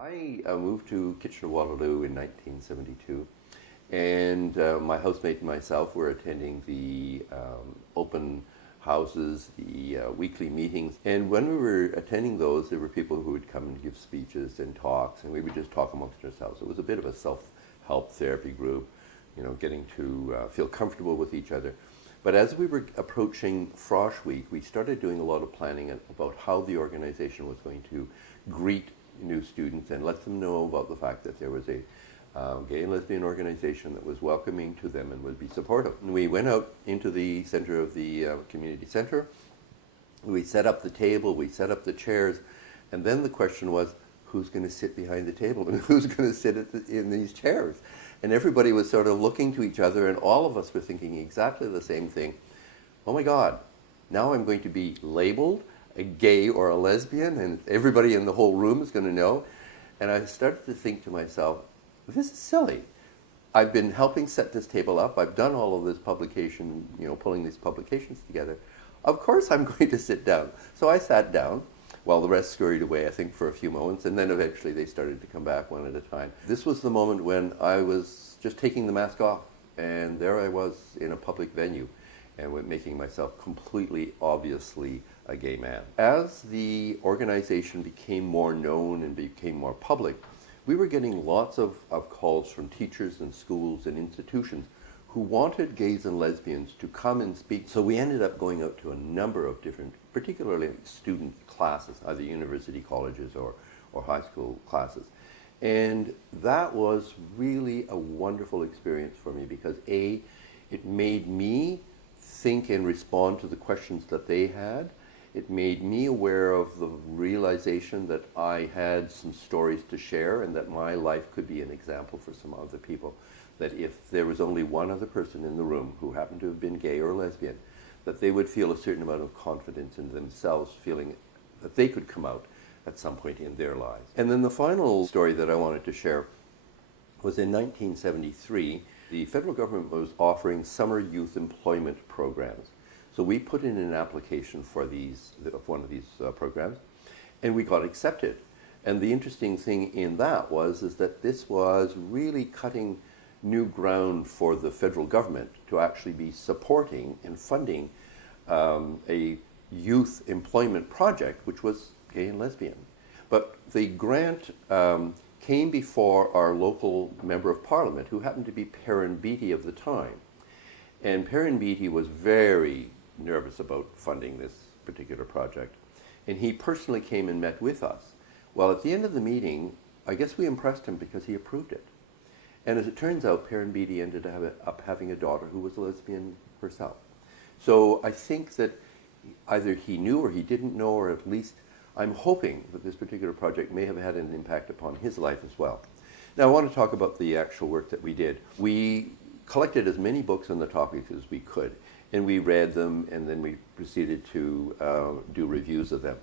I moved to Kitchener-Waterloo in 1972, and my housemate and myself were attending the open houses, the weekly meetings. And when we were attending those, there were people who would come and give speeches and talks, and we would just talk amongst ourselves. It was a bit of a self-help therapy group, getting to feel comfortable with each other. But as we were approaching Frosh Week, we started doing a lot of planning about how the organization was going to greet new students and let them know about the fact that there was a gay and lesbian organization that was welcoming to them and would be supportive. And we went out into the center of the community center. We set up the table, we set up the chairs, and then the question was, who's going to sit behind the table and who's going to sit in these chairs? And everybody was sort of looking to each other, and all of us were thinking exactly the same thing. Oh my God, now I'm going to be labeled a gay or a lesbian, and everybody in the whole room is going to know. And I started to think to myself, this is silly. I've been helping set this table up. I've done all of this publication, pulling these publications together. Of course I'm going to sit down. So I sat down while the rest scurried away, I think, for a few moments, and then eventually they started to come back one at a time. This was the moment when I was just taking the mask off, and there I was in a public venue, and making myself completely obviously a gay man. As the organization became more known and became more public, we were getting lots of calls from teachers and schools and institutions who wanted gays and lesbians to come and speak. So we ended up going out to a number of different, particularly student classes, either university colleges or high school classes. And that was really a wonderful experience for me because A, it made me think and respond to the questions that they had. It made me aware of the realization that I had some stories to share and that my life could be an example for some other people. That if there was only one other person in the room who happened to have been gay or lesbian, that they would feel a certain amount of confidence in themselves, feeling that they could come out at some point in their lives. And then the final story that I wanted to share was in 1973, the federal government was offering summer youth employment programs. So we put in an application for one of these programs, and we got accepted. And the interesting thing in that is that this was really cutting new ground for the federal government to actually be supporting and funding a youth employment project, which was gay and lesbian. But the grant came before our local member of parliament, who happened to be Perrin Beatty of the time. And Perrin Beatty was very nervous about funding this particular project. And he personally came and met with us. Well, at the end of the meeting, I guess we impressed him because he approved it. And as it turns out, Perrin Beatty ended up having a daughter who was a lesbian herself. So I think that either he knew or he didn't know, or at least I'm hoping that this particular project may have had an impact upon his life as well. Now I want to talk about the actual work that we did. We collected as many books on the topic as we could, and we read them, and then we proceeded to do reviews of them.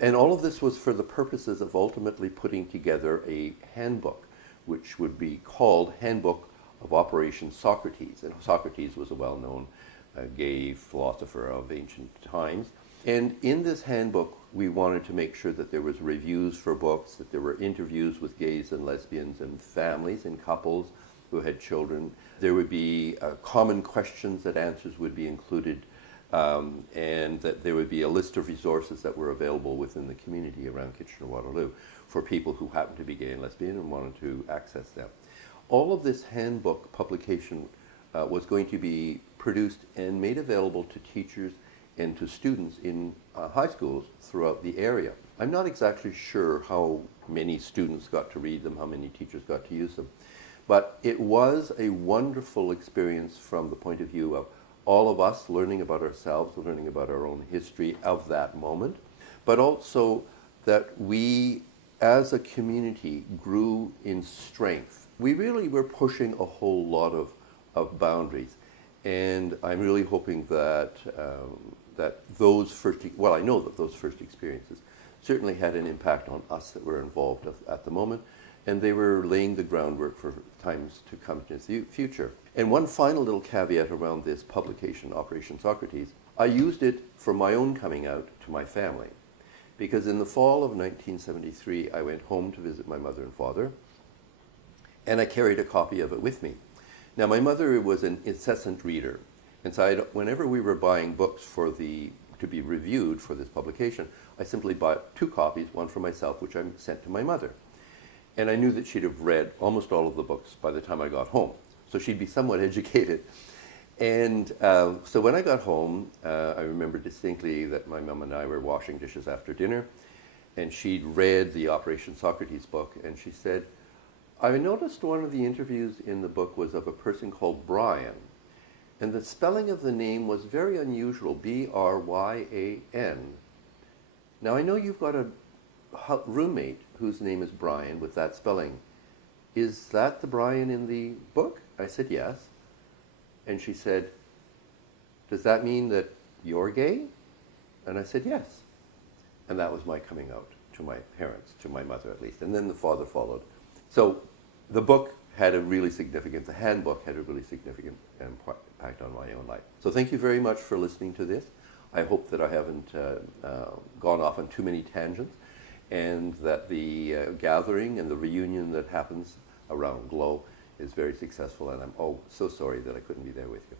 And all of this was for the purposes of ultimately putting together a handbook, which would be called Handbook of Operation Socrates. And Socrates was a well-known gay philosopher of ancient times. And in this handbook, we wanted to make sure that there was reviews for books, that there were interviews with gays and lesbians and families and couples who had children. There would be common questions that answers would be included, and that there would be a list of resources that were available within the community around Kitchener-Waterloo for people who happened to be gay and lesbian and wanted to access them. All of this handbook publication was going to be produced and made available to teachers and to students in high schools throughout the area. I'm not exactly sure how many students got to read them, how many teachers got to use them, but it was a wonderful experience from the point of view of all of us learning about ourselves, learning about our own history of that moment, but also that we as a community grew in strength. We really were pushing a whole lot of boundaries, and I'm really hoping that I know that those first experiences certainly had an impact on us that were involved at the moment, and they were laying the groundwork for times to come in the future. And one final little caveat around this publication, Operation Socrates, I used it for my own coming out to my family. because in the fall of 1973, I went home to visit my mother and father, and I carried a copy of it with me. Now, my mother was an incessant reader, and so whenever we were buying books to be reviewed for this publication, I simply bought 2 copies, one for myself, which I sent to my mother. And I knew that she'd have read almost all of the books by the time I got home, so she'd be somewhat educated. And so when I got home, I remember distinctly that my mom and I were washing dishes after dinner, and she'd read the Operation Socrates book, and she said, I noticed one of the interviews in the book was of a person called Brian, and the spelling of the name was very unusual, B-R-Y-A-N. Now, I know you've got a roommate whose name is Brian with that spelling. Is that the Brian in the book? I said, yes. And she said, does that mean that you're gay? And I said, yes. And that was my coming out to my parents, to my mother at least. And then the father followed. So the book had a really significant, the handbook had a really significant impact on my own life. So thank you very much for listening to this. I hope that I haven't gone off on too many tangents, and that the gathering and the reunion that happens around GLOW is very successful, and I'm so sorry that I couldn't be there with you.